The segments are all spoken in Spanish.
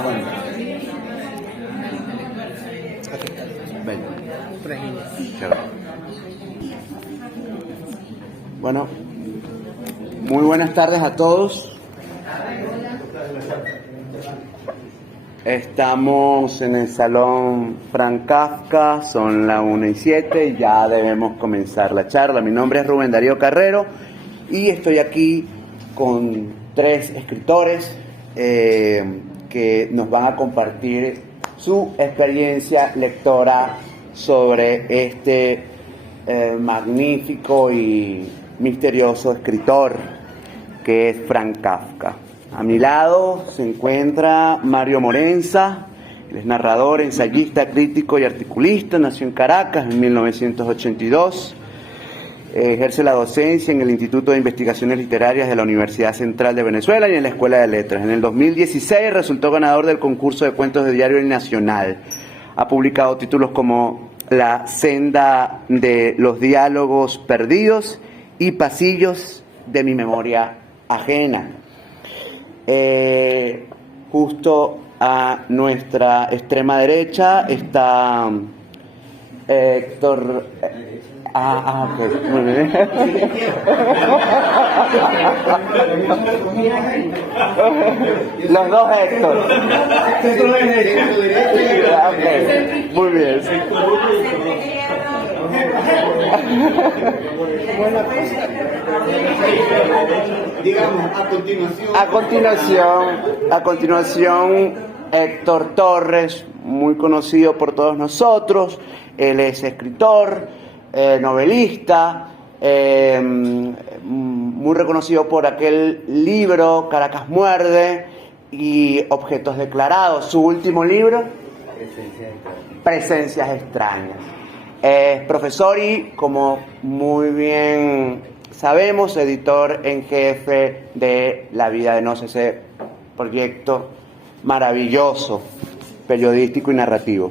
bueno. Ven. Chévere. Bueno, muy buenas tardes a todos. Estamos en el Salón Franz Kafka, son las 1:07 y ya debemos comenzar la charla. Mi nombre es Rubén Darío Carrero y estoy aquí con 3 escritores que nos van a compartir su experiencia lectora sobre este magnífico y misterioso escritor que es Franz Kafka. A mi lado se encuentra Mario Morenza, él es narrador, ensayista, crítico y articulista, nació en Caracas en 1982, ejerce la docencia en el Instituto de Investigaciones Literarias de la Universidad Central de Venezuela y en la Escuela de Letras. En el 2016 resultó ganador del concurso de cuentos de Diario El Nacional. Ha publicado títulos como La senda de los diálogos perdidos y Pasillos de mi memoria ajena. Justo a nuestra extrema derecha está Héctor. Ok, muy bien. Los dos Héctor. Okay, muy bien. Digamos, a continuación, Héctor Torres, muy conocido por todos nosotros. Él es escritor, novelista, muy reconocido por aquel libro Caracas Muerde y Objetos Declarados. Su último libro, Presencias Extrañas. Es profesor y, como muy bien sabemos, editor en jefe de La Vida de Nos, ese proyecto maravilloso, periodístico y narrativo.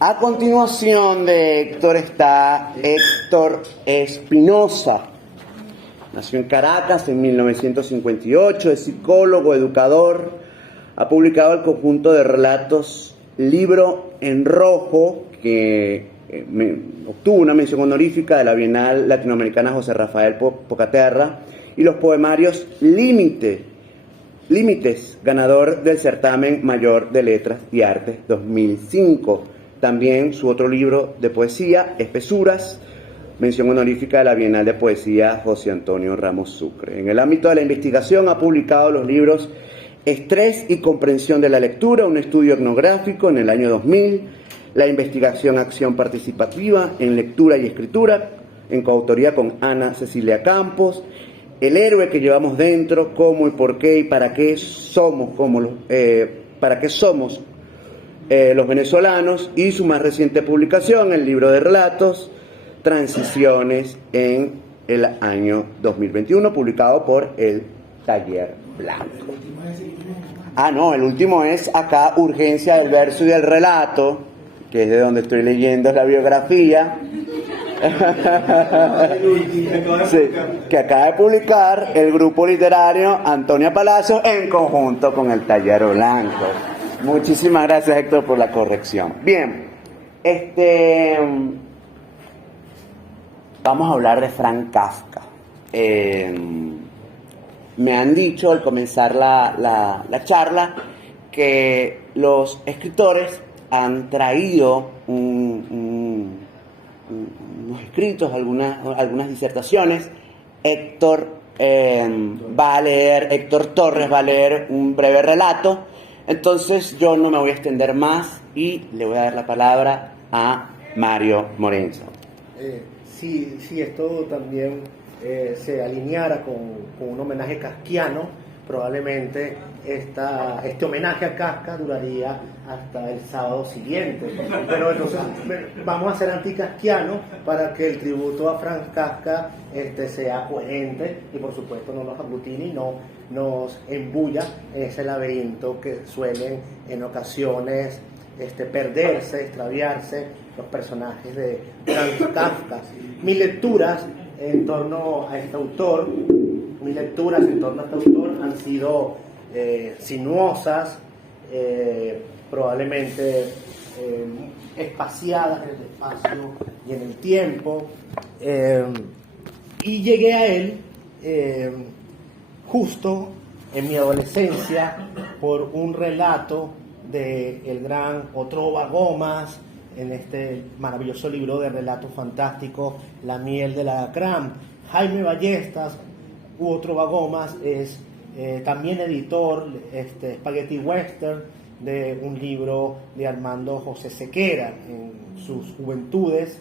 A continuación de Héctor está Héctor Espinosa. Nació en Caracas en 1958, es psicólogo, educador. Ha publicado el conjunto de relatos Libro en Rojo, que obtuvo una mención honorífica de la Bienal Latinoamericana José Rafael Pocaterra, y los poemarios Límites, ganador del Certamen Mayor de Letras y Artes 2005. También su otro libro de poesía, Espesuras, mención honorífica de la Bienal de Poesía José Antonio Ramos Sucre. En el ámbito de la investigación ha publicado los libros Estrés y comprensión de la lectura, un estudio etnográfico en el año 2000, La investigación acción participativa en lectura y escritura, en coautoría con Ana Cecilia Campos, El héroe que llevamos dentro, cómo y por qué y para qué somos los venezolanos, y su más reciente publicación, el libro de relatos Transiciones, en el año 2021, publicado por el Taller Blanco. No, el último es acá, Urgencia del verso y del relato, que es de donde estoy leyendo la biografía, sí, que acaba de publicar el grupo literario Antonia Palacio en conjunto con el Taller Blanco. Muchísimas gracias, Héctor, por la corrección. Bien, vamos a hablar de Franz Kafka. Me han dicho al comenzar la charla que los escritores han traído unos escritos, algunas disertaciones. Héctor Torres va a leer un breve relato. Entonces yo no me voy a extender más y le voy a dar la palabra a Mario Morenza. Sí, esto también se alineara con un homenaje kafkiano, probablemente este homenaje a Kafka duraría hasta el sábado siguiente, pero entonces vamos a ser anti-kafkiano para que el tributo a Franz Kafka sea coherente y por supuesto no nos aglutine y no nos embulla en ese laberinto que suelen en ocasiones perderse, extraviarse los personajes de Franz Kafka. Mis lecturas en torno a este autor han sido sinuosas, probablemente espaciadas en el espacio y en el tiempo. Y llegué a él justo en mi adolescencia por un relato de el gran Otrova Gómez en este maravilloso libro de relatos fantásticos, La miel del alacrán. Jaime Ballestas u Otrova Gómez es también editor, Spaghetti Western, de un libro de Armando José Sequera. En sus juventudes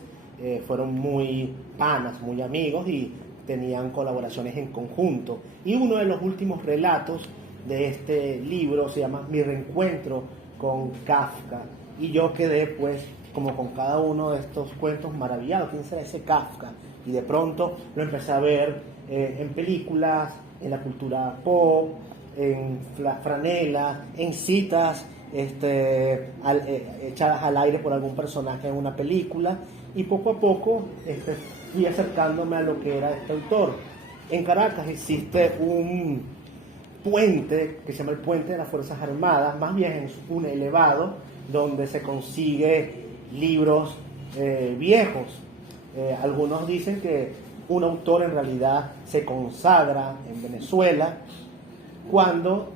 fueron muy panas, muy amigos y tenían colaboraciones en conjunto. Y uno de los últimos relatos de este libro se llama Mi reencuentro con Kafka. Y yo quedé pues como con cada uno de estos cuentos maravillado. ¿Quién será ese Kafka? Y de pronto lo empecé a ver en películas, en la cultura pop, en franela, en citas echadas al aire por algún personaje en una película, y poco a poco fui acercándome a lo que era este autor. En Caracas existe un puente que se llama el Puente de las Fuerzas Armadas, más bien es un elevado donde se consigue libros viejos. Algunos dicen que un autor en realidad se consagra en Venezuela cuando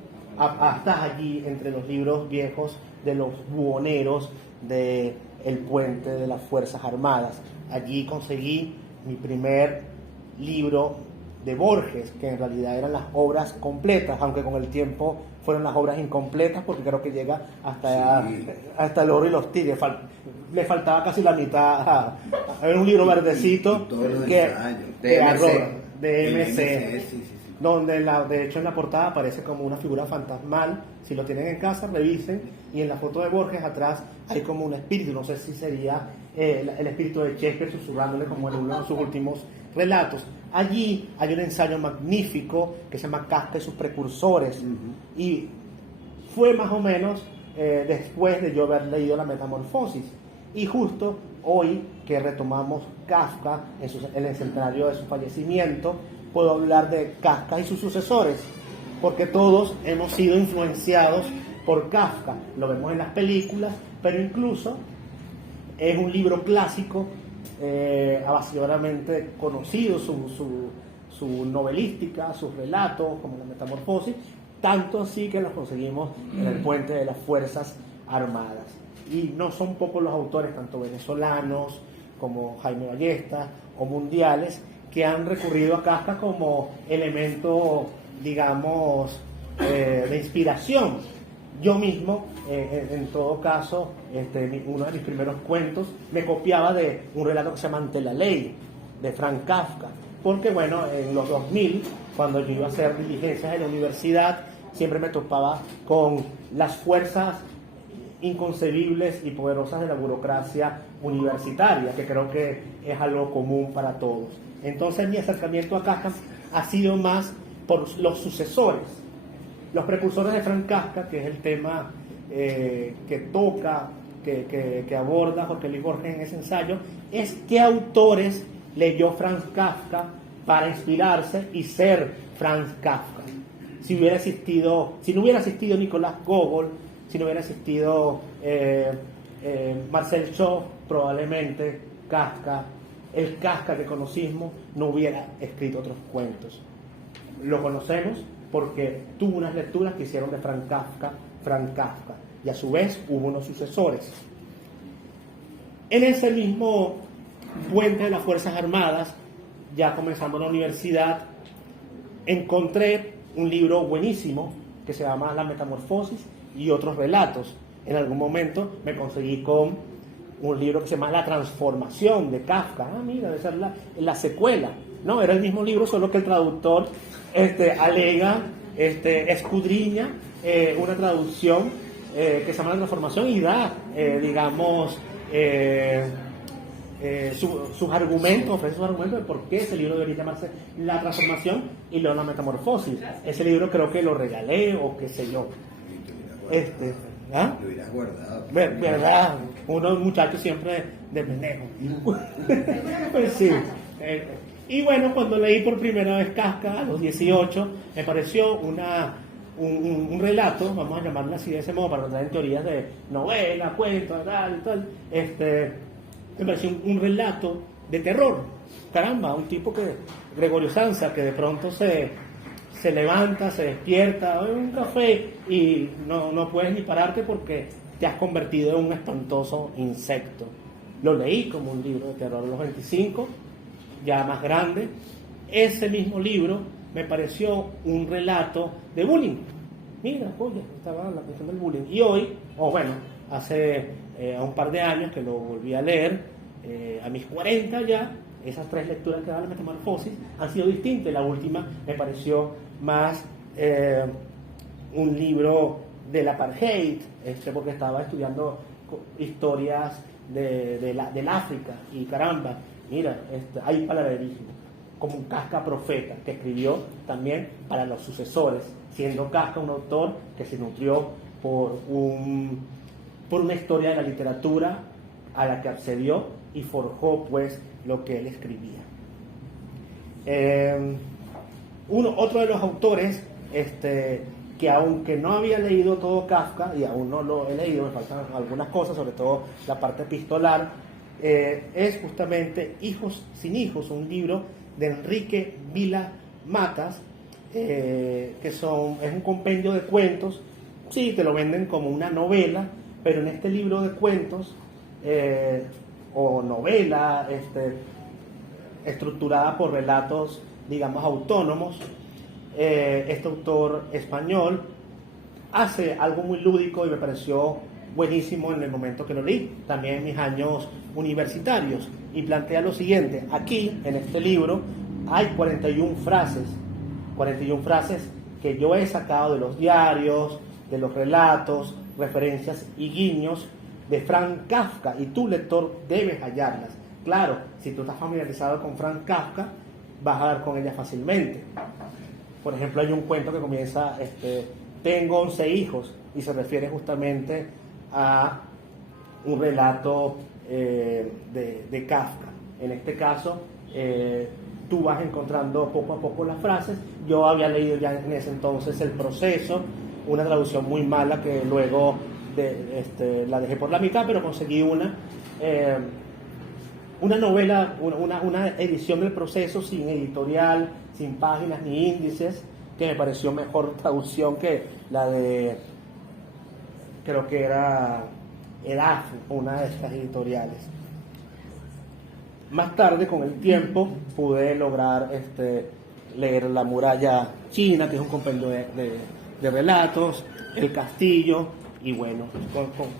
estás allí entre los libros viejos de los buhoneros de el Puente de las Fuerzas Armadas. Allí conseguí mi primer libro de Borges, que en realidad eran las obras completas, aunque con el tiempo fueron las obras incompletas, porque creo que llega hasta El oro y los tigres. Le faltaba casi la mitad. Era un libro verdecito de MC. Sí. Donde de hecho en la portada aparece como una figura fantasmal. Si lo tienen en casa, revisen, y en la foto de Borges atrás hay como un espíritu, no sé si sería el espíritu de Shakespeare susurrándole como en uno de sus últimos relatos. Allí hay un ensayo magnífico que se llama Kafka y sus precursores, y fue más o menos después de yo haber leído La Metamorfosis, y justo hoy que retomamos Kafka en el centenario de su fallecimiento, puedo hablar de Kafka y sus sucesores, porque todos hemos sido influenciados por Kafka. Lo vemos en las películas, pero incluso es un libro clásico, abastivamente conocido, su novelística, sus relatos, como La Metamorfosis, tanto así que los conseguimos en el Puente de las Fuerzas Armadas. Y no son pocos los autores, tanto venezolanos como Jaime Ballestas o mundiales, que han recurrido a Kafka como elemento, digamos, de inspiración. Yo mismo, en todo caso, uno de mis primeros cuentos me copiaba de un relato que se llama Ante la Ley, de Franz Kafka, porque bueno, en los 2000, cuando yo iba a hacer diligencias en la universidad, siempre me topaba con las fuerzas inconcebibles y poderosas de la burocracia universitaria, que creo que es algo común para todos. Entonces mi acercamiento a Kafka ha sido más por los sucesores, los precursores de Franz Kafka, que es el tema que toca, que aborda Jorge Luis Borges en ese ensayo, es qué autores leyó Franz Kafka para inspirarse y ser Franz Kafka. Si no hubiera existido Nicolás Gogol, si no hubiera existido Marcel Chauv, probablemente Kafka, el Kafka que conocimos, no hubiera escrito otros cuentos. Lo conocemos porque tuvo unas lecturas que hicieron de Franz Kafka, y a su vez hubo unos sucesores. En ese mismo Puente de las Fuerzas Armadas, ya comenzando la universidad, encontré un libro buenísimo que se llama La Metamorfosis y otros relatos. En algún momento me conseguí con un libro que se llama La Transformación, de Kafka. Mira, debe ser la secuela. No, era el mismo libro, solo que el traductor alega, escudriña una traducción que se llama La Transformación y da, digamos, sus argumentos, ofrece sus argumentos de por qué ese libro debería llamarse La Transformación y luego La Metamorfosis. Ese libro creo que lo regalé o qué sé yo. Lo hubieras guardado. ¿Verdad? Uno muchacho siempre de pendejo. Pues sí. Y bueno, cuando leí por primera vez Kafka a los 18, me pareció una un relato, vamos a llamarlo así de ese modo, para no entrar en teorías de novela, cuento, tal y tal, me pareció un relato de terror. Caramba, un tipo que, Gregorio Samsa, que de pronto se levanta, se despierta, un café y no puedes ni pararte porque te has convertido en un espantoso insecto. Lo leí como un libro de terror a los 25, ya más grande. Ese mismo libro me pareció un relato de bullying. Mira, oye, estaba la cuestión del bullying. Y hoy, hace un par de años que lo volví a leer, a mis 40 ya, esas 3 lecturas que da la Metamorfosis han sido distintas. La última me pareció más un libro del apartheid, porque estaba estudiando historias del África, y caramba, mira, hay palabrerismo, como un Kafka profeta, que escribió también para los sucesores, siendo Kafka un autor que se nutrió por una historia de la literatura a la que accedió y forjó pues lo que él escribía. Otro de los autores que aunque no había leído todo Kafka, y aún no lo he leído, me faltan algunas cosas, sobre todo la parte epistolar, es justamente Hijos sin hijos, un libro de Enrique Vila Matas, es un compendio de cuentos. Sí, te lo venden como una novela, pero en este libro de cuentos o novela estructurada por relatos, digamos, autónomos, este autor español hace algo muy lúdico y me pareció buenísimo en el momento que lo leí, también en mis años universitarios, y plantea lo siguiente. Aquí, en este libro, hay 41 frases que yo he sacado de los diarios, de los relatos, referencias y guiños de Franz Kafka, y tú, lector, debes hallarlas. Claro, si tú estás familiarizado con Franz Kafka, vas a dar con ellas fácilmente. Por ejemplo, hay un cuento que comienza, tengo 11 hijos, y se refiere justamente a un relato de Kafka. En este caso, tú vas encontrando poco a poco las frases. Yo había leído ya en ese entonces El proceso, una traducción muy mala que luego la dejé por la mitad, pero conseguí una novela, una edición del proceso sin editorial, sin páginas ni índices, que me pareció mejor traducción que la de, creo que era Edaf, una de estas editoriales. Más tarde, con el tiempo, pude lograr leer La muralla china, que es un compendio de relatos, El castillo, y bueno,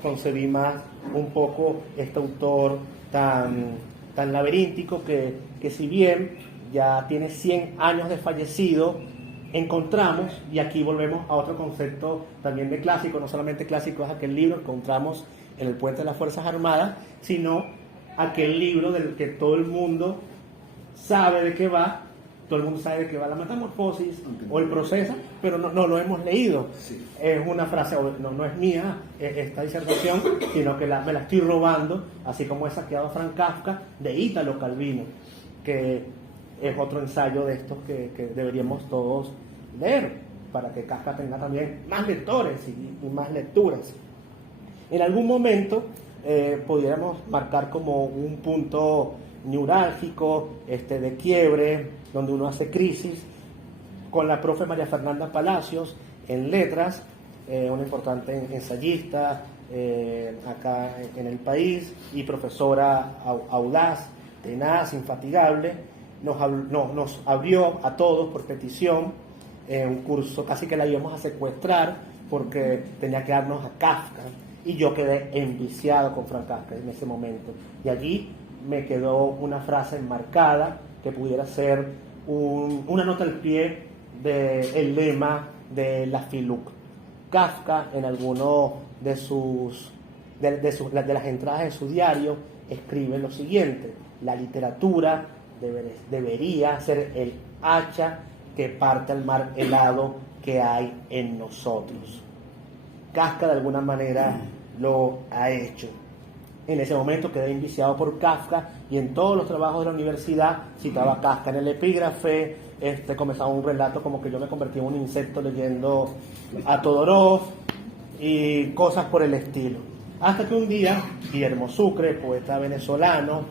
concebí más un poco este autor tan laberíntico que si bien ya tiene 100 años de fallecido, encontramos, y aquí volvemos a otro concepto también de clásico, no solamente clásico es aquel libro que encontramos en el Puente de las Fuerzas Armadas, sino aquel libro del que todo el mundo sabe de qué va, todo el mundo sabe de qué va la Metamorfosis o el proceso, pero no lo hemos leído. Sí. Es una frase, no es mía esta disertación, sino que me la estoy robando, así como he saqueado a Franz Kafka de Ítalo Calvino, que es otro ensayo de estos que deberíamos todos leer, para que Kafka tenga también más lectores y más lecturas. En algún momento pudiéramos marcar como un punto neurálgico, de quiebre, donde uno hace crisis, con la profe María Fernanda Palacios en letras, una importante ensayista acá en el país, y profesora audaz, tenaz, infatigable. Nos abrió a todos por petición un curso, casi que la íbamos a secuestrar porque tenía que darnos a Kafka, y yo quedé enviciado con Franz Kafka en ese momento, y allí me quedó una frase enmarcada que pudiera ser una nota al pie del lema de la FILUC. Kafka, en alguno de las entradas de su diario, escribe lo siguiente: la literatura debería ser el hacha que parte al mar helado que hay en nosotros. Kafka de alguna manera lo ha hecho. En ese momento quedé enviciado por Kafka, y en todos los trabajos de la universidad citaba a Kafka en el epígrafe, comenzaba un relato como que yo me convertí en un insecto leyendo a Todorov y cosas por el estilo. Hasta que un día Guillermo Sucre, poeta venezolano,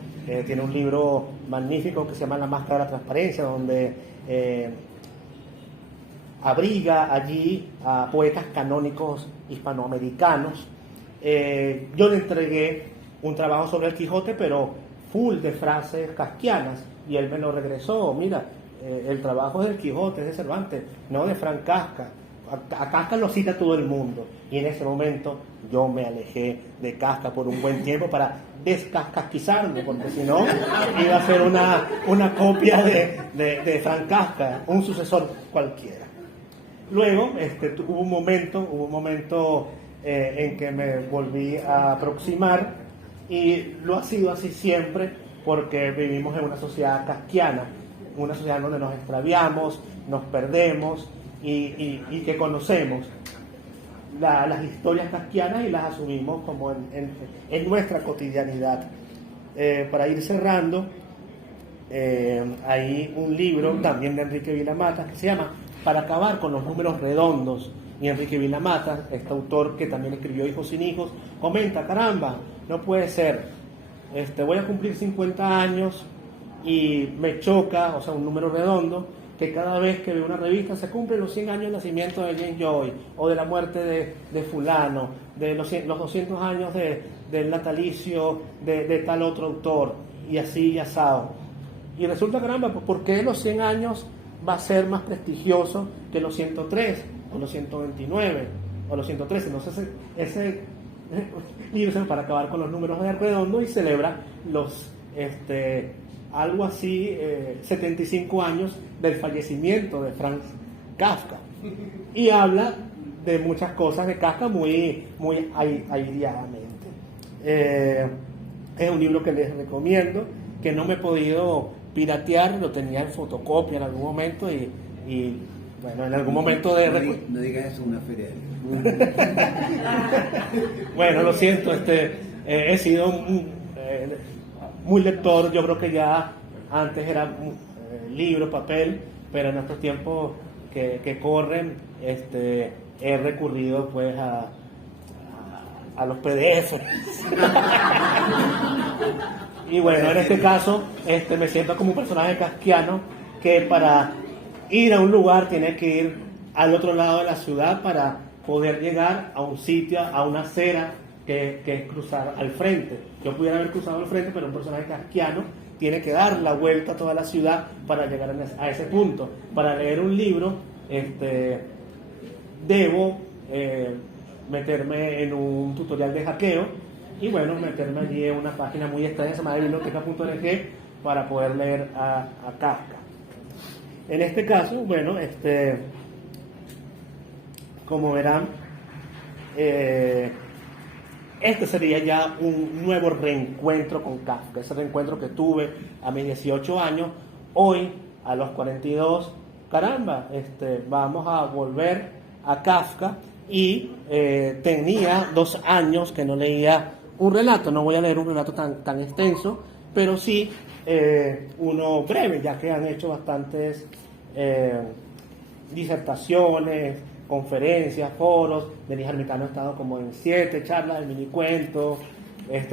tiene un libro magnífico que se llama La Máscara de la Transparencia, donde abriga allí a poetas canónicos hispanoamericanos. Yo le entregué un trabajo sobre el Quijote, pero full de frases kafkianas, y él me lo regresó. Mira, el trabajo es del Quijote, es de Cervantes, no de Franz Kafka. A Kafka lo cita todo el mundo, y en ese momento yo me alejé de Kafka por un buen tiempo para descasquizarme, porque si no iba a ser una copia de Franz Kafka, un sucesor cualquiera. Luego hubo un momento en que me volví a aproximar, y lo ha sido así siempre, porque vivimos en una sociedad kafkiana, una sociedad donde nos extraviamos, nos perdemos y que conocemos las historias kafkianas y las asumimos como en nuestra cotidianidad. Para ir cerrando, hay un libro también de Enrique Vilamatas que se llama Para acabar con los números redondos, y Enrique Vilamatas, este autor que también escribió Hijos sin hijos, comenta: caramba, no puede ser, voy a cumplir 50 años y me choca, o sea, un número redondo, que cada vez que veo una revista se cumplen los 100 años del nacimiento de James Joyce, o de la muerte de fulano, de los 200 años del natalicio de tal otro autor, y así y asado. Y resulta, caramba, pues, ¿por qué los 100 años va a ser más prestigioso que los 103, o los 129, o los 113? Entonces ese libro, Para acabar con los números de redondo, y celebra los algo así 75 años del fallecimiento de Franz Kafka, y habla de muchas cosas de Kafka muy aireadamente. Es un libro que les recomiendo, que no me he podido piratear, lo tenía en fotocopia en algún momento, y bueno, en algún momento No digas eso en una feria de libros. Bueno, lo siento, he sido muy lector. Yo creo que ya antes era libro, papel, pero en estos tiempos que corren, he recurrido pues a los PDF. Y bueno, en este caso me siento como un personaje kafkiano que para ir a un lugar tiene que ir al otro lado de la ciudad para poder llegar a un sitio, a una acera que es cruzar al frente. Yo pudiera haber cruzado al frente, pero un personaje kafkiano tiene que dar la vuelta a toda la ciudad para llegar a ese punto. Para leer un libro, debo meterme en un tutorial de hackeo, y bueno, meterme allí en una página muy extraña llamada biblioteca.org para poder leer a Kafka. En este caso, bueno, como verán, este sería ya un nuevo reencuentro con Kafka, ese reencuentro que tuve a mis 18 años, hoy a los 42, caramba, vamos a volver a Kafka, y tenía 2 años que no leía un relato. No voy a leer un relato tan extenso, pero sí uno breve, ya que han hecho bastantes disertaciones, conferencias, foros. Denis Ermitano ha estado como en 7 charlas de minicuentos,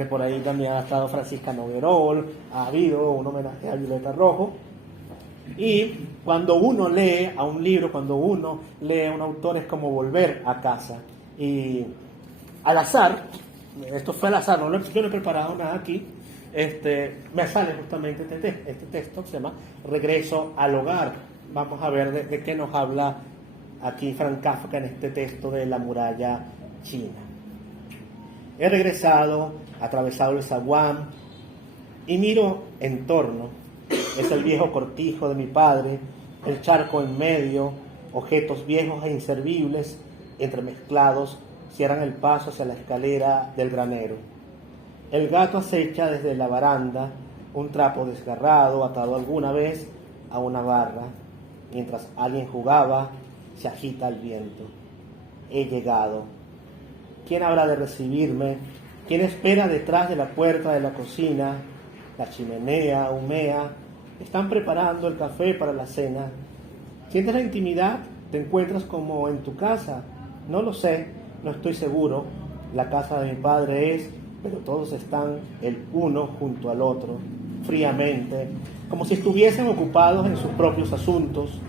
por ahí también ha estado Francisca Noguerol, ha habido un homenaje a Violeta Rojo. Y cuando uno lee a un libro, cuando uno lee a un autor, es como volver a casa. Y al azar, esto fue al azar, yo no he preparado nada aquí, me sale justamente este texto que se llama Regreso al hogar. Vamos a ver de qué nos habla aquí Franz Kafka en este texto de La muralla china. He regresado, atravesado el zaguán, y miro en torno. Es el viejo cortijo de mi padre, el charco en medio, objetos viejos e inservibles, entremezclados, cierran el paso hacia la escalera del granero. El gato acecha desde la baranda, un trapo desgarrado atado alguna vez a una barra. Mientras alguien jugaba, se agita el viento. He llegado. ¿Quién habrá de recibirme? ¿Quién espera detrás de la puerta de la cocina? La chimenea humea, están preparando el café para la cena. ¿Sientes la intimidad? ¿Te encuentras como en tu casa? No lo sé, no estoy seguro. La casa de mi padre es, pero todos están el uno junto al otro, fríamente, como si estuviesen ocupados en sus propios asuntos,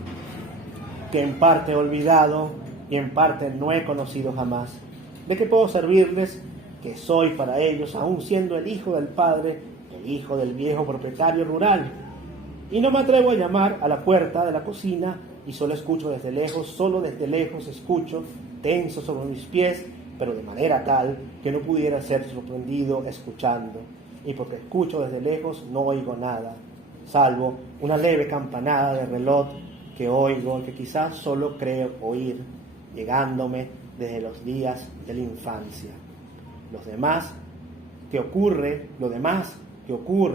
que en parte he olvidado y en parte no he conocido jamás. ¿De qué puedo servirles? Que soy para ellos, aún siendo el hijo del padre, el hijo del viejo propietario rural. Y no me atrevo a llamar a la puerta de la cocina y solo escucho desde lejos, solo desde lejos escucho, tenso sobre mis pies, pero de manera tal que no pudiera ser sorprendido escuchando. Y porque escucho desde lejos no oigo nada, salvo una leve campanada de reloj que oigo, que quizás solo creo oír, llegándome desde los días de la infancia. Lo demás que ocurre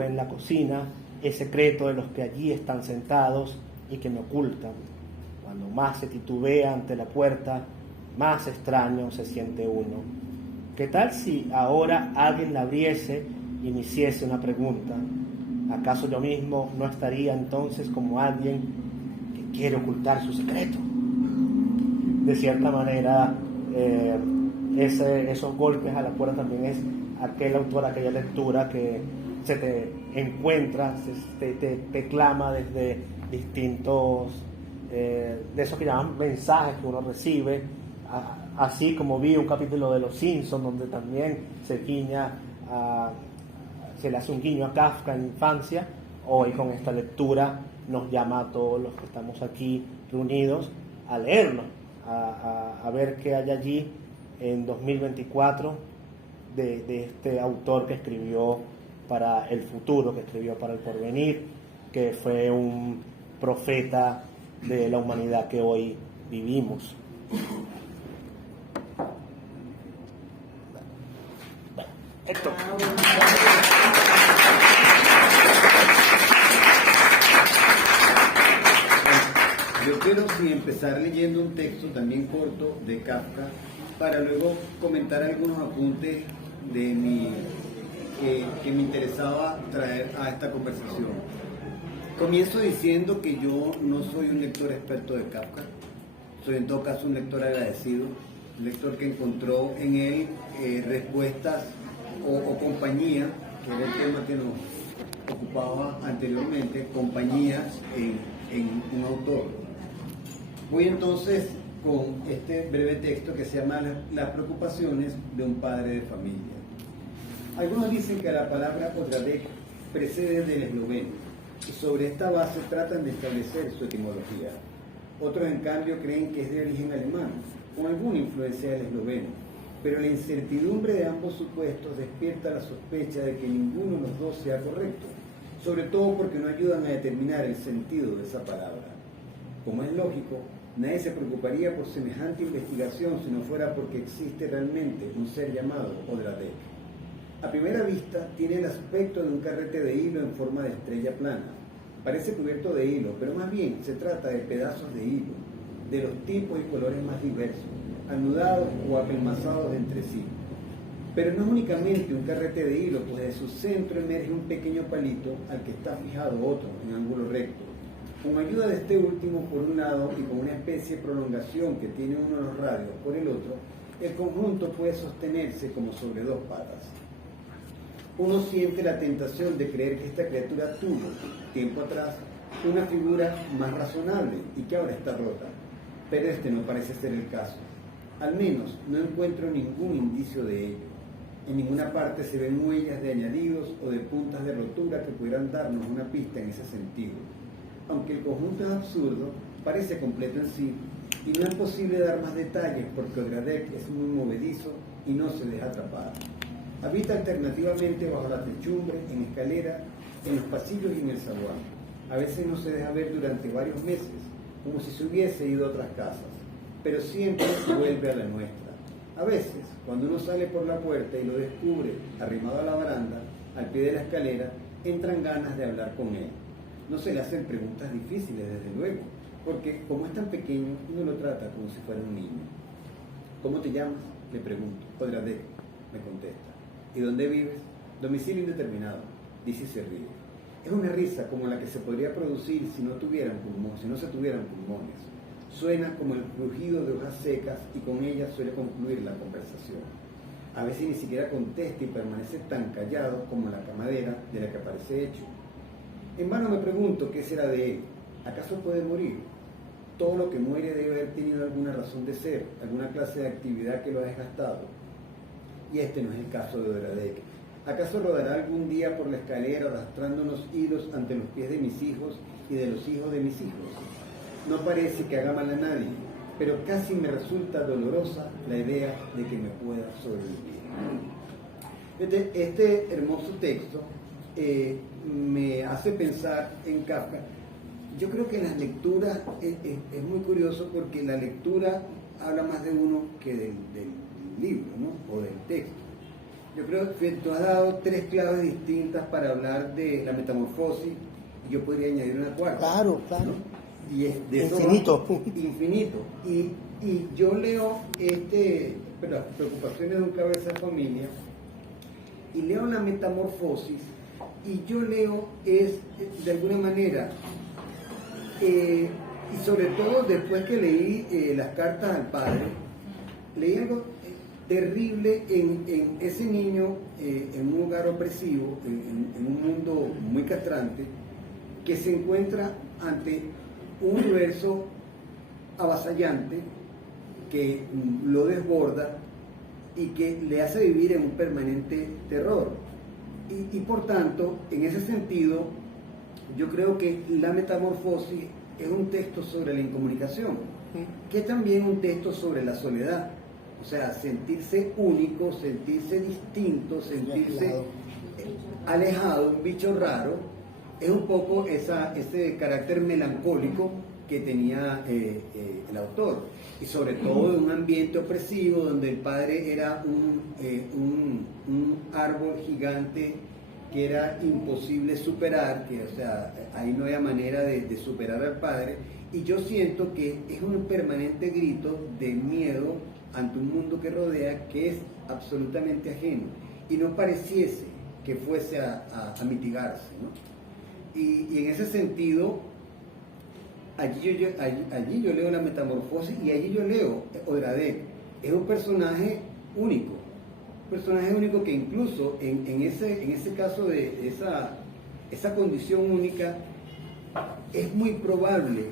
en la cocina es secreto de los que allí están sentados y que me ocultan. Cuando más se titubea ante la puerta, más extraño se siente uno. ¿Qué tal si ahora alguien la abriese y me hiciese una pregunta? ¿Acaso yo mismo no estaría entonces como alguien que quiere ocultar su secreto? De cierta manera, esos golpes a la puerta también es aquel autor, aquella lectura que se te encuentra, te clama desde distintos, de esos que llaman mensajes que uno recibe, así como vi un capítulo de Los Simpsons donde también se le hace un guiño a Kafka en infancia. Hoy con esta lectura nos llama a todos los que estamos aquí reunidos a leerlo, a ver qué hay allí en 2024 de este autor que escribió para el futuro, que escribió para el porvenir, que fue un profeta de la humanidad que hoy vivimos. Esto. Yo quiero empezar leyendo un texto también corto de Kafka para luego comentar algunos apuntes que me interesaba traer a esta conversación. Comienzo diciendo que yo no soy un lector experto de Kafka, soy en todo caso un lector agradecido, un lector que encontró en él respuestas o compañía, que era el tema que nos ocupaba anteriormente, compañías en un autor. Voy entonces con este breve texto que se llama Las preocupaciones de un padre de familia. Algunos dicen que la palabra Odradek precede del esloveno y sobre esta base tratan de establecer su etimología. Otros en cambio creen que es de origen alemán, con alguna influencia del esloveno, pero la incertidumbre de ambos supuestos despierta la sospecha de que ninguno de los dos sea correcto, sobre todo porque no ayudan a determinar el sentido de esa palabra. Como es lógico, nadie se preocuparía por semejante investigación si no fuera porque existe realmente un ser llamado Odradek. A primera vista tiene el aspecto de un carrete de hilo en forma de estrella plana. Parece cubierto de hilo, pero más bien se trata de pedazos de hilo, de los tipos y colores más diversos, anudados o apelmazados entre sí. Pero no es únicamente un carrete de hilo, pues de su centro emerge un pequeño palito al que está fijado otro en ángulo recto. Con ayuda de este último por un lado y con una especie de prolongación que tiene uno de los radios por el otro, el conjunto puede sostenerse como sobre dos patas. Uno siente la tentación de creer que esta criatura tuvo, tiempo atrás, una figura más razonable y que ahora está rota, pero este no parece ser el caso. Al menos no encuentro ningún indicio de ello. En ninguna parte se ven huellas de añadidos o de puntas de rotura que pudieran darnos una pista en ese sentido. Aunque el conjunto es absurdo, parece completo en sí, y no es posible dar más detalles porque Odradek es muy movedizo y no se deja atrapar. Habita alternativamente bajo la techumbre, en escalera, en los pasillos y en el zaguán. A veces no se deja ver durante varios meses, como si se hubiese ido a otras casas, pero siempre vuelve a la nuestra. A veces, cuando uno sale por la puerta y lo descubre arrimado a la baranda, al pie de la escalera, entran ganas de hablar con él. No se le hacen preguntas difíciles, desde luego, porque como es tan pequeño, uno lo trata como si fuera un niño. ¿Cómo te llamas?, le pregunto. Odradek, me contesta. ¿Y dónde vives? Domicilio indeterminado, dice y se ríe. Es una risa como la que se podría producir si no se tuvieran pulmones. Suena como el crujido de hojas secas y con ella suele concluir la conversación. A veces ni siquiera contesta y permanece tan callado como la camadera de la que parece hecho. En vano me pregunto qué será de él. ¿Acaso puede morir? Todo lo que muere debe haber tenido alguna razón de ser, alguna clase de actividad que lo ha desgastado. Y este no es el caso de Odradek. ¿Acaso rodará algún día por la escalera arrastrando unos hilos ante los pies de mis hijos y de los hijos de mis hijos? No parece que haga mal a nadie, pero casi me resulta dolorosa la idea de que me pueda sobrevivir. Este hermoso texto me hace pensar en Kafka. Yo creo que las lecturas es muy curioso porque la lectura habla más de uno que del libro, ¿no? O del texto. Yo creo que tú has dado 3 claves distintas para hablar de la metamorfosis y yo podría añadir una cuarta. Claro. ¿no? Y es de Infinito. Infinito. Y yo leo las preocupaciones de un cabeza de familia y leo la metamorfosis y yo leo de alguna manera y sobre todo después que leí las cartas al padre, leí algo terrible en ese niño en un hogar opresivo, en un mundo muy castrante, que se encuentra ante un universo avasallante que lo desborda y que le hace vivir en un permanente terror. Y por tanto, en ese sentido, yo creo que la metamorfosis es un texto sobre la incomunicación, que es también un texto sobre la soledad. O sea, sentirse único, sentirse distinto, sentirse alejado, un bicho raro, es un poco ese carácter melancólico que tenía el autor. Y sobre todo en un ambiente opresivo donde el padre era un árbol gigante que era imposible superar, que o sea, ahí no había manera de superar al padre. Y yo siento que es un permanente grito de miedo ante un mundo que rodea que es absolutamente ajeno y no pareciese que fuese a mitigarse, ¿no? Y en ese sentido, allí yo leo la metamorfosis y allí yo leo Odradek. Es un personaje único que incluso en ese caso de esa condición única, es muy probable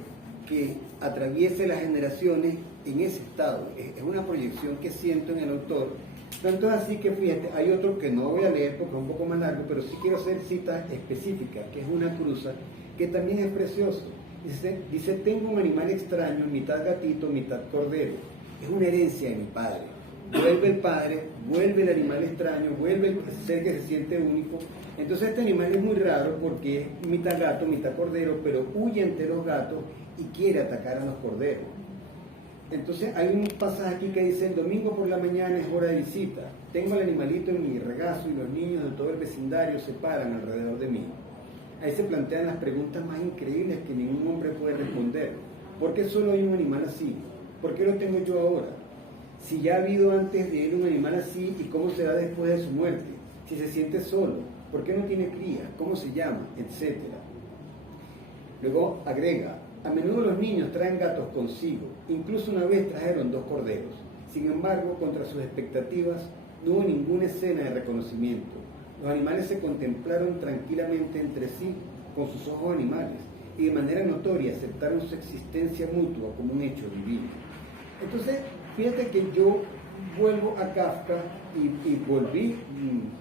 que atraviese las generaciones en ese estado. Es una proyección que siento en el autor. Tanto es así que, fíjate, hay otro que no voy a leer porque es un poco más largo, pero sí quiero hacer cita específica, que es una cruza, que también es precioso. Dice, tengo un animal extraño, mitad gatito, mitad cordero. Es una herencia de mi padre. Vuelve el padre, vuelve el animal extraño, vuelve el ser que se siente único. Entonces este animal es muy raro porque es mitad gato, mitad cordero, pero huye ante los gatos y quiere atacar a los corderos. Entonces hay un pasaje aquí que dice, el domingo por la mañana es hora de visita. Tengo al animalito en mi regazo y los niños de todo el vecindario se paran alrededor de mí. Ahí se plantean las preguntas más increíbles que ningún hombre puede responder. ¿Por qué solo hay un animal así? ¿Por qué lo tengo yo ahora? Si ya ha habido antes de él un animal así, ¿y cómo será después de su muerte? Si se siente solo, ¿por qué no tiene cría? ¿Cómo se llama? Etcétera. Luego agrega, a menudo los niños traen gatos consigo, incluso una vez trajeron 2 corderos. Sin embargo, contra sus expectativas, no hubo ninguna escena de reconocimiento. Los animales se contemplaron tranquilamente entre sí con sus ojos animales y de manera notoria aceptaron su existencia mutua como un hecho divino. Entonces, fíjate que yo vuelvo a Kafka y volví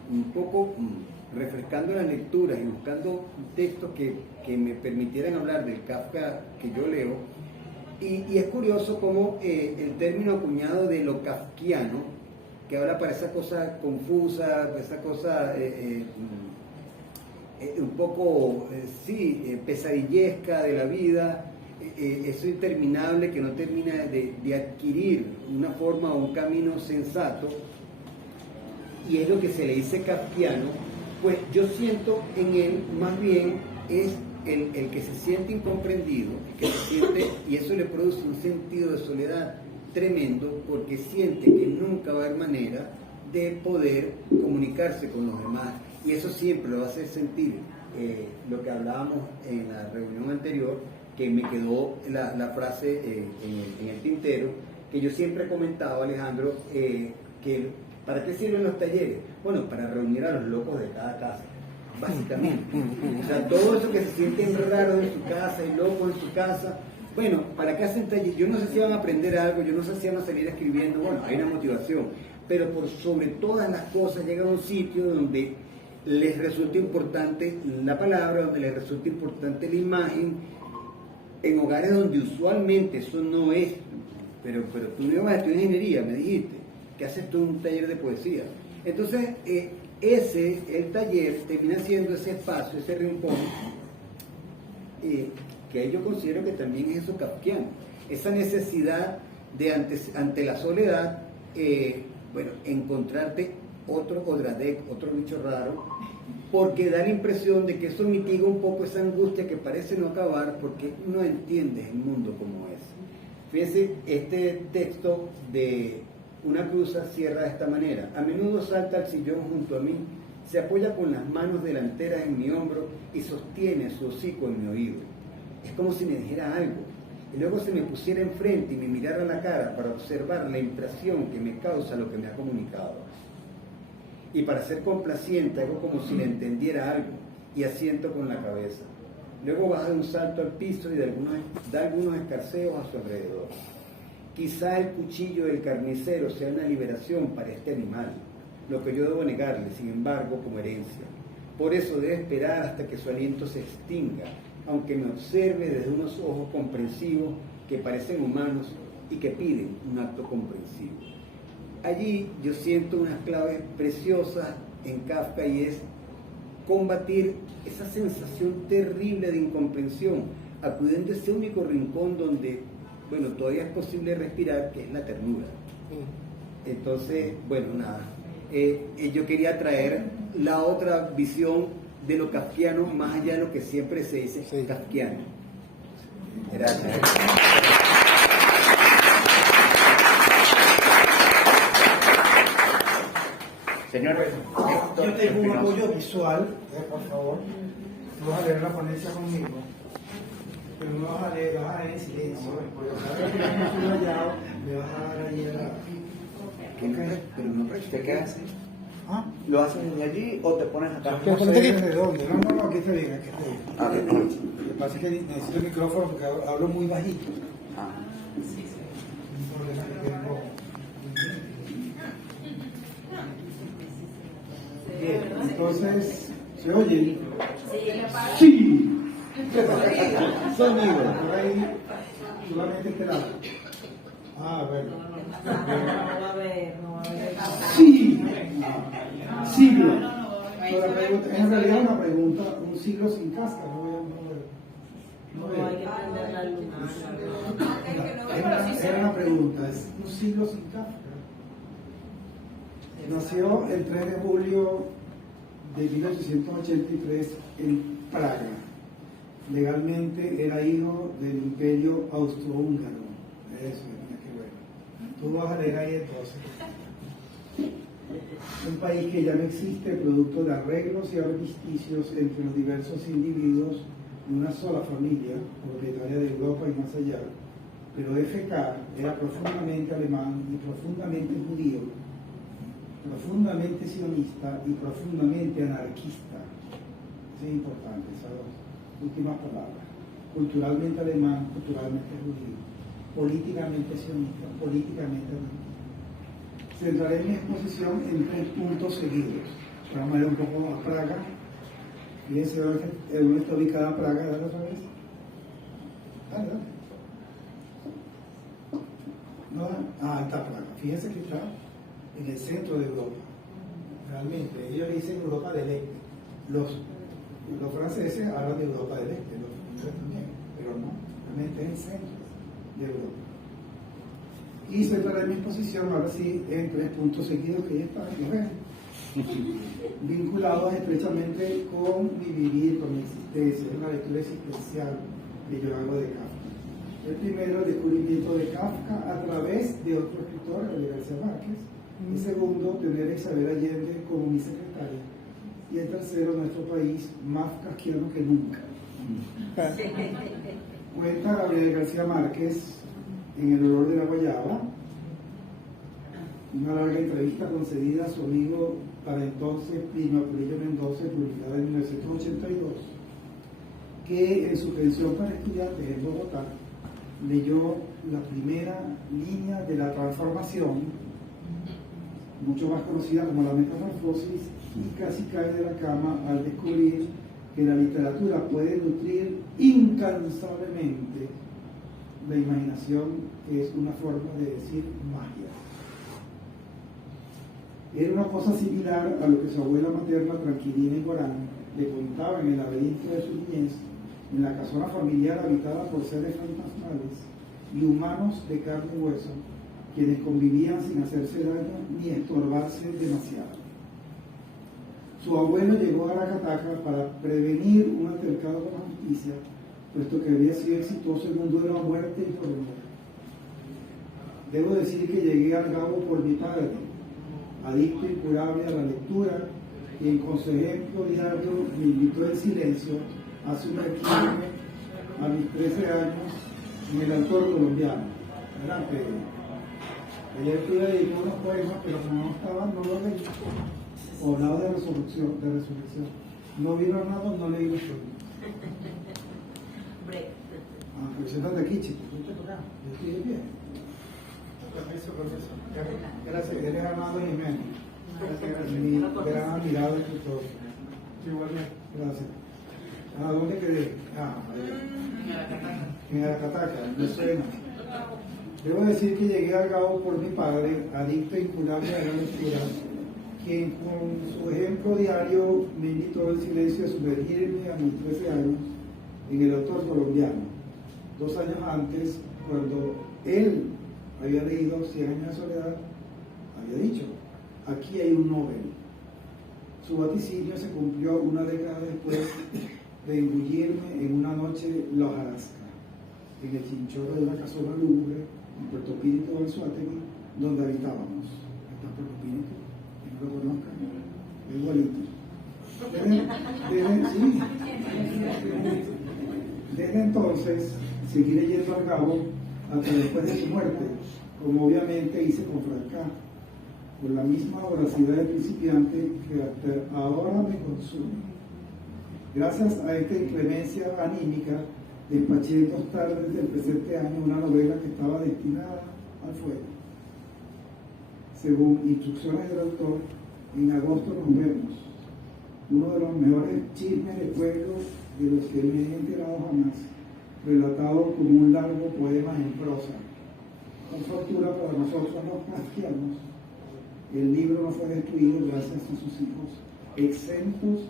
un poco refrescando las lecturas y buscando textos que me permitieran hablar del Kafka que yo leo. Y es curioso cómo el término acuñado de lo kafkiano, que habla para esa cosa confusa, esa cosa un poco, pesadillesca de la vida, eso interminable que no termina de adquirir una forma o un camino sensato, y es lo que se le dice kafkiano, pues yo siento en él más bien es el que se siente incomprendido, el que se siente, y eso le produce un sentido de soledad tremendo porque siente que nunca va a haber manera de poder comunicarse con los demás y eso siempre lo va a hacer sentir lo que hablábamos en la reunión anterior, que me quedó la frase en el tintero, que yo siempre comentaba, Alejandro, que ¿para qué sirven los talleres? Bueno, para reunir a los locos de cada casa, básicamente. O sea, todo eso que se sienten raros en su casa y locos en su casa, bueno, ¿para qué hacen talleres? Yo no sé si van a aprender algo, yo no sé si van a salir escribiendo, bueno, hay una motivación, pero por sobre todas las cosas llegan a un sitio donde les resulta importante la palabra, donde les resulta importante la imagen, en hogares donde usualmente eso no es, pero tú no ibas a estudiar ingeniería, me dijiste, que haces tú un taller de poesía. Entonces, el taller termina siendo ese espacio, ese rincón, que yo considero que también es eso kafkiano, esa necesidad de ante la soledad, bueno, encontrarte otro Odradek, otro bicho raro, porque da la impresión de que eso mitiga un poco esa angustia que parece no acabar porque no entiendes el mundo como es. Fíjense, este texto de Una cruza cierra de esta manera: a menudo salta al sillón junto a mí, se apoya con las manos delanteras en mi hombro y sostiene su hocico en mi oído. Es como si me dijera algo, y luego se me pusiera enfrente y me mirara a la cara para observar la impresión que me causa lo que me ha comunicado. Y para ser complaciente hago como si le entendiera algo y asiento con la cabeza. Luego baja de un salto al piso y da algunos escarceos a su alrededor. Quizá el cuchillo del carnicero sea una liberación para este animal, lo que yo debo negarle, sin embargo, como herencia. Por eso debe esperar hasta que su aliento se extinga, aunque me observe desde unos ojos comprensivos que parecen humanos y que piden un acto comprensivo. Allí yo siento unas claves preciosas en Kafka, y es combatir esa sensación terrible de incomprensión, acudiendo a ese único rincón donde, bueno, todavía es posible respirar, que es la ternura. Entonces, bueno, nada, yo quería traer la otra visión de lo kafkiano, más allá de lo que siempre se dice kafkiano. Gracias. Señor, yo tengo un apoyo visual, por favor. Tú vas a leer la ponencia conmigo, pero no vas a leer, vas a leer en silencio. Cada vez que yo estoy rayado, me vas a dar ahí a la... pero no, ¿te quedas? ¿Ah? ¿Lo haces desde allí o te pones acá? No sé desde dónde. No, aquí está bien, aquí está bien. Ah, bien. Lo que pasa es que necesito el micrófono porque hablo muy bajito. Ah. Un problema que tengo. Bien, entonces, ¿se oye? Sí. Sonido, por ahí, solamente este lado. Ah, bueno. No va a haber. Sí. Siglo. En realidad una pregunta, un siglo sin cáscara, no veo. Hay que prender la luz. Era una pregunta, es un siglo sin cáscara. Nació el 3 de julio de 1883 en Praga. Legalmente era hijo del Imperio Austrohúngaro. Eso, qué bueno. Tú vas a leer ahí entonces. Un país que ya no existe, producto de arreglos y armisticios entre los diversos individuos de una sola familia, propietaria de Europa y más allá, pero FK era profundamente alemán y profundamente judío, profundamente sionista y profundamente anarquista. Es importante esas dos últimas palabras. Culturalmente alemán, culturalmente judío, políticamente sionista, políticamente anarquista. Centraré mi exposición en 3 puntos seguidos. Vamos a ver un poco a Praga. Fíjense dónde está ubicada Praga, dale otra vez. Dale. No, ahí está Praga. Fíjense que está en el centro de Europa. Realmente, ellos le dicen Europa del Este. Los franceses hablan de Europa del Este, los franceses también, pero no, realmente es el centro de Europa. Y centraré mi exposición ahora sí en 3 puntos seguidos que ya están, ¿no ven? Vinculados estrechamente con mi vivir, con mi existencia, es una lectura existencial que yo hago de Kafka. El primero, el descubrimiento de Kafka a través de otro escritor, Gabriel García Márquez. El segundo, tener a Isabel Allende como mi secretaria. y el tercero, nuestro país, más kafkiano que nunca. Cuenta Gabriel García Márquez en El olor de la guayaba, una larga entrevista concedida a su amigo para entonces Plinio Apulillo Mendoza, publicada en 1982, que en su pensión para estudiantes en Bogotá leyó la primera línea de la transformación, mucho más conocida como la metamorfosis, y casi cae de la cama al descubrir que la literatura puede nutrir incansablemente la imaginación, que es una forma de decir magia. Era una cosa similar a lo que su abuela materna, Tranquilina Ingorán, le contaba en el laberinto de su niñez, en la casona familiar habitada por seres fantasmales y humanos de carne y hueso, quienes convivían sin hacerse daño ni estorbarse demasiado. Su abuelo llegó a Aracataca para prevenir un altercado con la justicia, puesto que había sido exitoso en un duelo a muerte y por honor. Debo decir que llegué al Gabo por mi padre, adicto incurable a la lectura, quien con su ejemplo diario me invitó en silencio a sumergirme a mis 13 años en el autor colombiano. Adelante. Ayer estuve dedicando unos poemas, pero como no estaban, no los leí. O hablaba de resurrección. No vieron nada, no leí los poemas. Pero siéntate aquí, chicos. Vente por acá. Yo estoy de pie. Permiso. Gracias. Eres Armando Jiménez. Gracias. Mi gran admirado escritor. Igualmente. Gracias. ¿A dónde quedé? En Aracataca, me suena. Debo decir que llegué al Gabo por mi padre, adicto incurable a la lectura, quien con su ejemplo diario me invitó en silencio a sumergirme a mis 13 años en el autor colombiano. 2 años antes, cuando él había leído 100 años de soledad, había dicho, aquí hay un Nobel. Su vaticinio se cumplió una década después de engullirme en una noche la hojarasca, en el chinchorro de una casona lúgubre en Puerto Píritu del Suátegui, donde habitábamos. ¿Está Puerto Píritu? Que no lo conozcan, igualito. Desde entonces seguí leyendo al Gabo hasta después de su muerte, como obviamente hice con Franca, con la misma voracidad de principiante que hasta ahora me consume. Gracias a esta inclemencia anímica, despaché en 2 tardes del presente año una novela que estaba destinada al fuego. Según instrucciones del autor, en agosto nos vemos. Uno de los mejores chismes de fuego de los que me he enterado jamás, relatado como un largo poema en prosa. Con fortuna para nosotros los cristianos, el libro no fue destruido gracias a sus hijos, exentos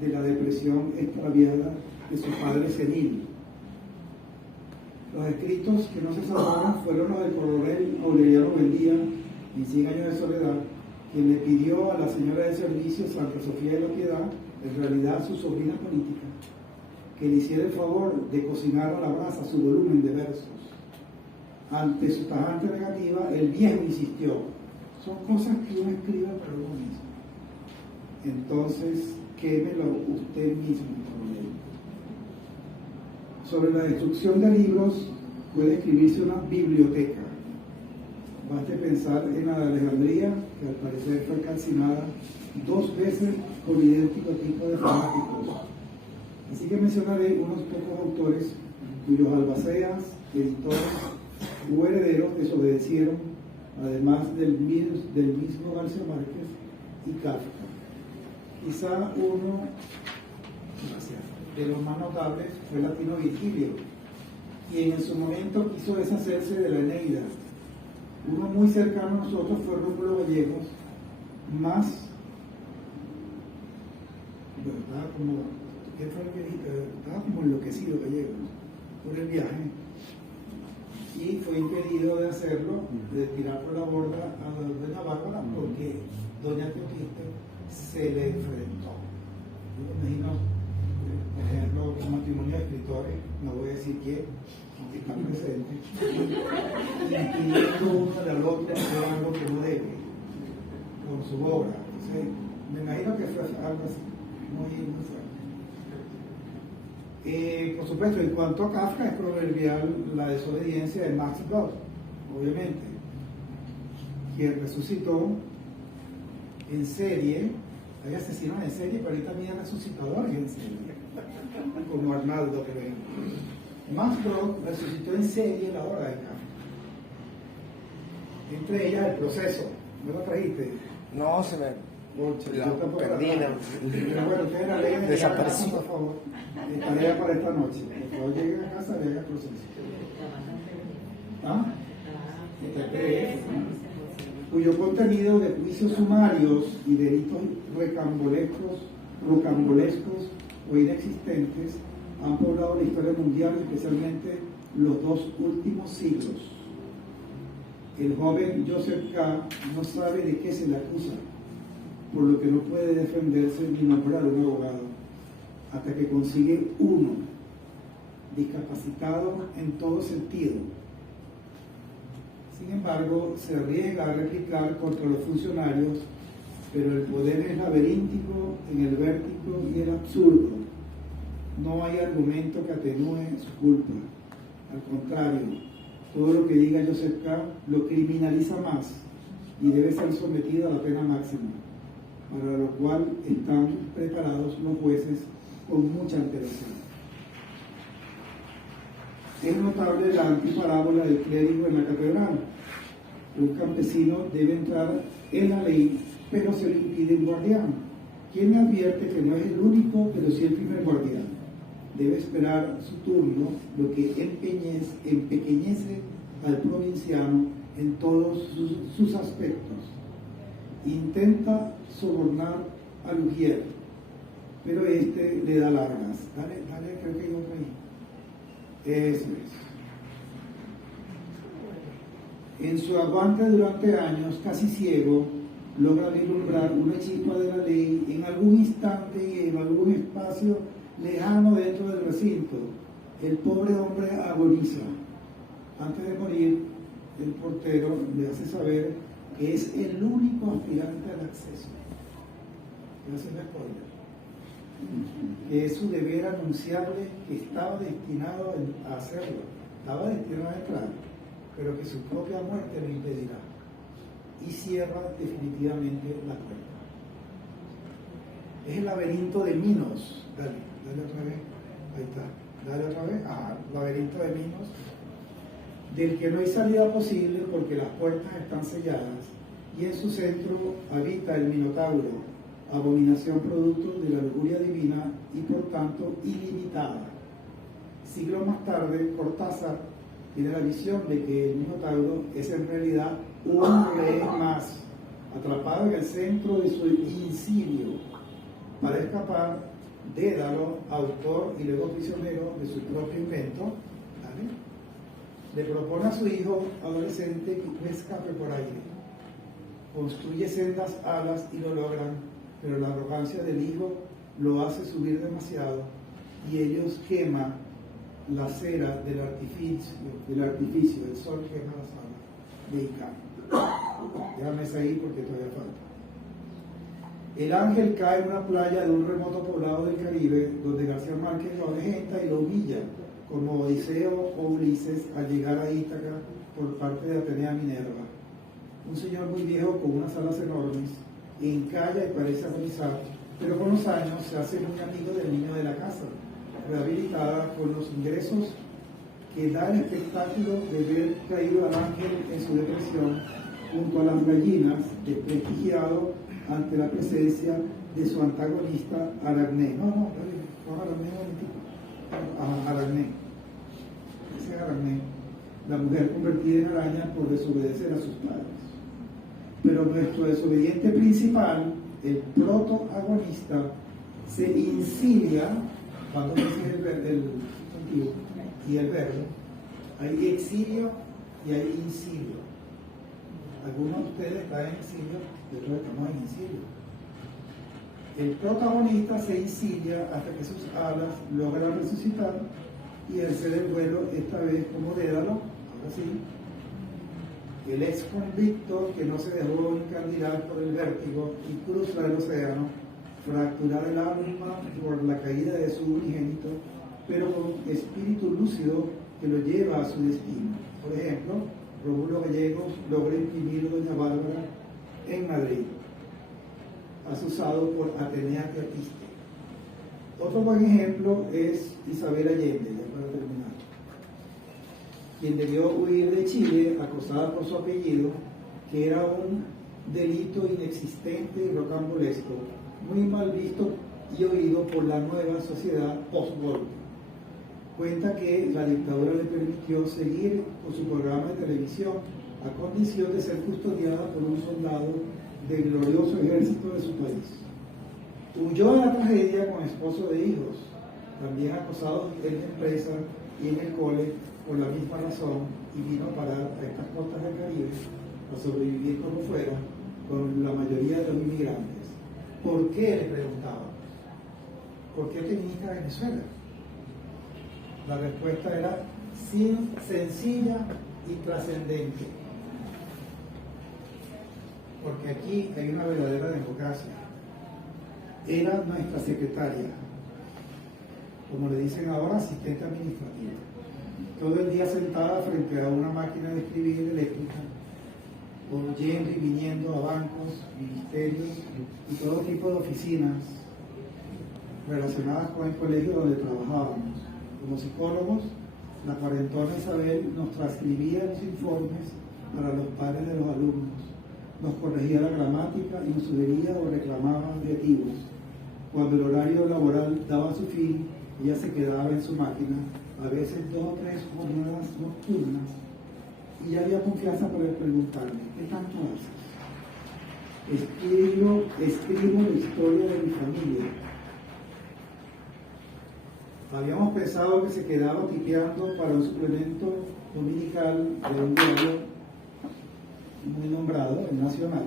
de la depresión extraviada de su padre senil. Los escritos que no se salvaron fueron los del coronel Aureliano Buendía, en 100 años de soledad, quien le pidió a la señora de servicio Santa Sofía de la Piedad, en realidad su sobrina política, que le hiciera el favor de cocinar a la brasa su volumen de versos. Ante su tajante negativa, el viejo insistió. Son cosas que uno escribe para uno mismo. Entonces, quémelo usted mismo, coronel. Sobre la destrucción de libros puede escribirse una biblioteca. Baste pensar en la de Alejandría, que al parecer fue calcinada 2 veces con idéntico tipo de fanáticos. Así que mencionaré unos pocos autores cuyos albaceas, editores u herederos desobedecieron, además del mismo García Márquez y Kafka. Quizá uno de los más notables fue Latino Virgilio, quien en su momento quiso deshacerse de la Eneida. Uno muy cercano a nosotros fue Rómulo Gallegos, más estaba como enloquecido Gallegos por el viaje y fue impedido de hacerlo, de tirar por la borda a doña Bárbara, porque doña Teoquiste se le enfrentó. Yo me imagino, por ejemplo, un matrimonio de escritores, no voy a decir quién, aunque están presentes, y uno al otro algo que no debe con su obra. Entonces, me imagino que fue algo así. muy fuerte. Por supuesto, en cuanto a Kafka, es proverbial la desobediencia de Max Brod, obviamente, quien resucitó en serie. Hay asesinos en serie, pero ahí también hay resucitadores en serie, como Arnaldo, que ven. Max Brod resucitó en serie la obra de Kafka. Entre ellas el proceso. ¿No lo trajiste? No, se me perdí. Pero bueno, ustedes la leen, Desapareció. por favor. Tarea para esta noche. Por favor, lleguen a casa, lean el proceso. ¿Ah? Está PDF, cuyo contenido de juicios sumarios y delitos rocambolescos o inexistentes han poblado la historia mundial, especialmente los 2 últimos siglos. El joven Joseph K. no sabe de qué se le acusa, por lo que no puede defenderse ni nombrar un abogado, hasta que consigue uno, discapacitado en todo sentido. Sin embargo, se arriesga a replicar contra los funcionarios, pero el poder es laberíntico en el vértigo y el absurdo. No hay argumento que atenúe su culpa. Al contrario, todo lo que diga Joseph K. lo criminaliza más y debe ser sometido a la pena máxima, para lo cual están preparados los jueces con mucha antelación. Es notable la antiparábola del clérigo en la catedral. Un campesino debe entrar en la ley, pero se le impide un guardián, quien le advierte que no es el único, pero sí el primer guardián. Debe esperar su turno, lo que empequeñece al provinciano en todos sus aspectos. Intenta sobornar al ujier, pero este le da largas. Dale, creo que hay otro ahí. Eso es. En su aguante durante años, casi ciego, logra vislumbrar una chispa de la ley en algún instante y en algún espacio lejano dentro del recinto. El pobre hombre agoniza. Antes de morir, el portero le hace saber que es el único aspirante al acceso. Le hace un spoiler. Que es su deber anunciarle que estaba destinado a hacerlo, estaba destinado a entrar, pero que su propia muerte lo impedirá. Y cierra definitivamente la puerta. Es el laberinto de Minos. Dale otra vez. Ahí está. Dale otra vez. Laberinto de Minos. Del que no hay salida posible porque las puertas están selladas y en su centro habita el Minotauro, abominación producto de la lujuria divina y por tanto ilimitada. Siglos más tarde, Cortázar tiene la visión de que el Minotauro es en realidad un rehén más, atrapado en el centro de su insidio. Para escapar, Dédalo, autor y luego prisionero de su propio invento, ¿vale?, le propone a su hijo adolescente que escape por aire. Construye sendas alas y lo logran, pero la arrogancia del hijo lo hace subir demasiado y ellos queman la cera del artificio, el sol quema las alas de Icaro. Déjame esa ahí porque todavía falta. El ángel cae en una playa de un remoto poblado del Caribe, donde García Márquez lo avejenta y lo humilla, como Odiseo o Ulises al llegar a Ítaca por parte de Atenea Minerva. Un señor muy viejo con unas alas enormes, encalla y parece agonizar, pero con los años se hace muy amigo del niño de la casa, rehabilitada con los ingresos que da el espectáculo de ver caído al ángel en su depresión junto a las gallinas, desprestigiado ante la presencia de su antagonista Aracné. Aracné. Ese es Aracné, la mujer convertida en araña por desobedecer a sus padres. Pero nuestro desobediente principal, el protagonista, se insilia, cuando dice el sustantivo y el verbo, hay exilio y hay insilio. Algunos de ustedes están en exilio, y otros estamos en insilio. El protagonista se insilia hasta que sus alas logran resucitar y hacer el vuelo, esta vez como Dédalo, ahora sí. El ex convicto que no se dejó encandilar por el vértigo y cruza el océano, fracturar el alma por la caída de su unigénito, pero con espíritu lúcido que lo lleva a su destino. Por ejemplo, Rómulo Gallegos logra imprimir Doña Bárbara en Madrid, asusado por Atenea Teatiste. Otro buen ejemplo es Isabel Allende, ya para terminar, quien debió huir de Chile acosada por su apellido, que era un delito inexistente y rocambolesco, muy mal visto y oído por la nueva sociedad post-golpe. Cuenta que la dictadura le permitió seguir con su programa de televisión a condición de ser custodiada por un soldado del glorioso ejército de su país. Huyó de la tragedia con esposo de hijos, también acosados en la empresa y en el cole por la misma razón, y vino a parar a estas costas del Caribe a sobrevivir como fuera con la mayoría de los inmigrantes. ¿Por qué? Le preguntaban. ¿Por qué te viniste a Venezuela? La respuesta era sencilla y trascendente. Porque aquí hay una verdadera democracia. Era nuestra secretaria, como le dicen ahora, asistente administrativa. Todo el día sentada frente a una máquina de escribir eléctrica, o yendo y viniendo a bancos, ministerios y todo tipo de oficinas relacionadas con el colegio donde trabajábamos. Como psicólogos, la cuarentona Isabel nos transcribía los informes para los padres de los alumnos, nos corregía la gramática y nos sugería o reclamaba adjetivos. Cuando el horario laboral daba su fin, ella se quedaba en su máquina, a veces 2 o 3 jornadas nocturnas, y ya había confianza para preguntarme, ¿qué tanto haces? Escribo la historia de mi familia. Habíamos pensado que se quedaba tipeando para un suplemento dominical de un diario muy nombrado, el Nacional,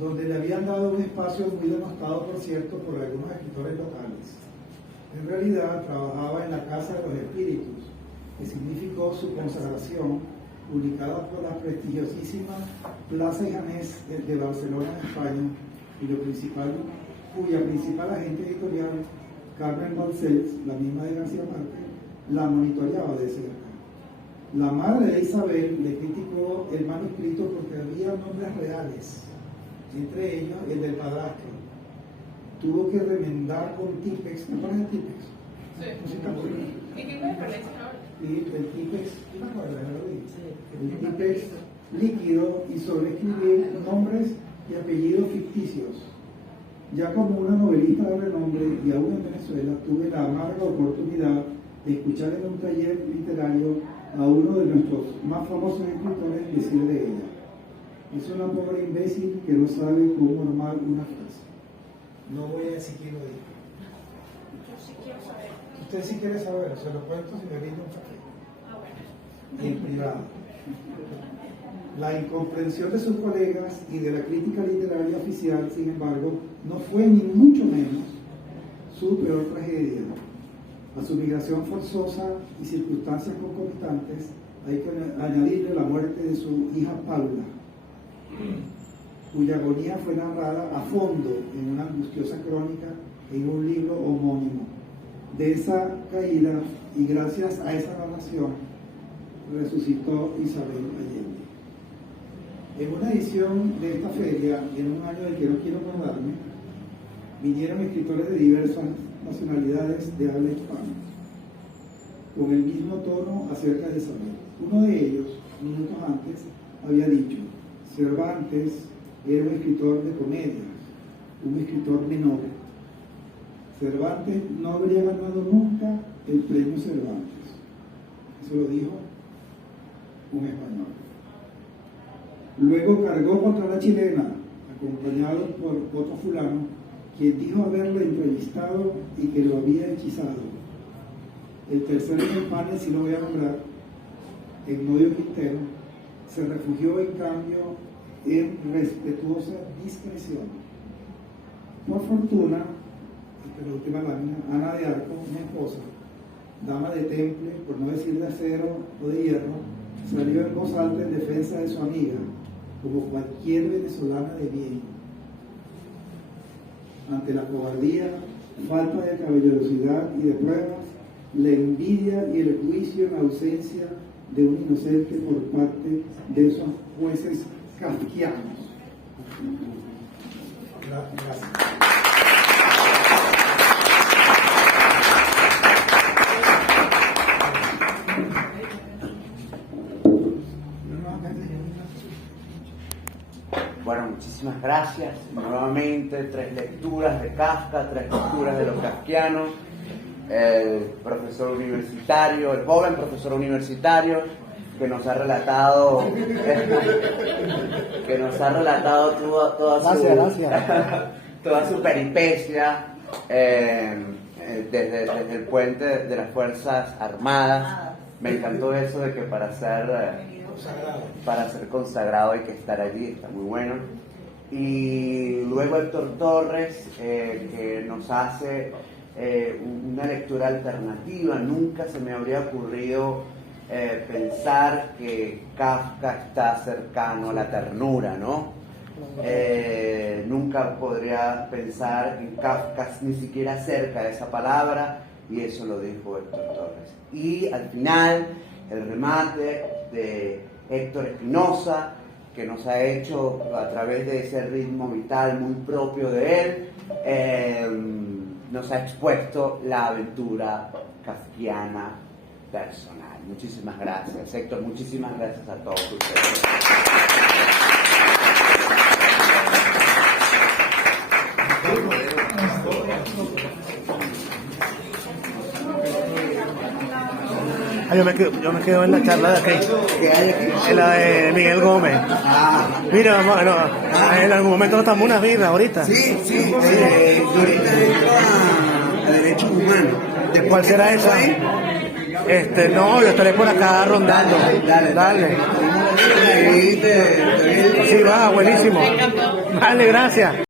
donde le habían dado un espacio muy denostado, por cierto, por algunos escritores locales. En realidad trabajaba en la Casa de los Espíritus, que significó su consagración, publicada por la prestigiosísima Plaza y Janés de Barcelona, en España, cuya principal agente editorial, Carmen Balcells, la misma de García Márquez, la monitoreaba de cerca. La madre de Isabel le criticó el manuscrito porque había nombres reales, entre ellos el del padrastro. Tuvo que remendar con Tipex. ¿Te acuerdas de Tipex? Sí. ¿Y qué me parece ahora? Y el Tipex, ¿tú te acuerdas? El Tipex líquido y sobreescribir nombres y apellidos ficticios. Ya como una novelista de renombre y aún en Venezuela, tuve la amarga oportunidad de escuchar en un taller literario a uno de nuestros más famosos escritores decir de ella: es una pobre imbécil que no sabe cómo armar una frase. No voy a decir quién lo dijo. Yo sí quiero saber. Usted sí quiere saber, se lo cuento si me brinda un café. Ah, bueno. Y en privado. La incomprensión de sus colegas y de la crítica literaria oficial, sin embargo, no fue ni mucho menos su peor tragedia. A su migración forzosa y circunstancias concomitantes hay que añadirle la muerte de su hija Paula, cuya agonía fue narrada a fondo en una angustiosa crónica en un libro homónimo. De esa caída, y gracias a esa narración, resucitó Isabel Allende. En una edición de esta feria, en un año del que no quiero acordarme, vinieron escritores de diversas nacionalidades de habla hispana, con el mismo tono acerca de Isabel. Uno de ellos, minutos antes, había dicho: Cervantes era un escritor de comedias, un escritor menor. Cervantes no habría ganado nunca el premio Cervantes. Eso lo dijo un español. Luego cargó contra la chilena, acompañado por otro fulano, quien dijo haberlo entrevistado y que lo había hechizado. El tercero en el panel, si lo voy a nombrar, Ignacio Quintero, se refugió en cambio en respetuosa discreción. Por fortuna, esta es la última lámina, Ana de Arco, mi esposa, dama de temple, por no decir de acero o de hierro, salió en voz alta en defensa de su amiga, como cualquier venezolana de bien. ante la cobardía, falta de caballerosidad y de pruebas, la envidia y el juicio en ausencia de un inocente por parte de esos jueces kafkianos. Gracias. Bueno, muchísimas gracias. Nuevamente, 3 lecturas de Kafka, 3 lecturas de los kafkianos. El profesor universitario, el joven profesor universitario, que nos ha relatado toda su peripecia desde el puente de las Fuerzas Armadas. Me encantó eso de que para ser consagrado hay que estar allí, está muy bueno. Y luego Héctor Torres, que nos hace una lectura alternativa. Nunca se me habría ocurrido pensar que Kafka está cercano a la ternura, ¿no? Nunca podría pensar en Kafka ni siquiera cerca de esa palabra, y eso lo dijo Héctor Torres. Y al final, el remate de Héctor Espinosa, que nos ha hecho a través de ese ritmo vital muy propio de él, nos ha expuesto la aventura kafkiana personal. Muchísimas gracias, Héctor, muchísimas gracias a todos ustedes. Yo me quedo en la charla de aquí, en la de Miguel Gómez. Mira, bueno, en algún momento nos tomamos unas birras ahorita. Sí, ahorita entro a Derechos Humanos. ¿Cuál será esa? No, yo estaré por acá rondando. Dale. Sí, va, buenísimo. Dale, gracias.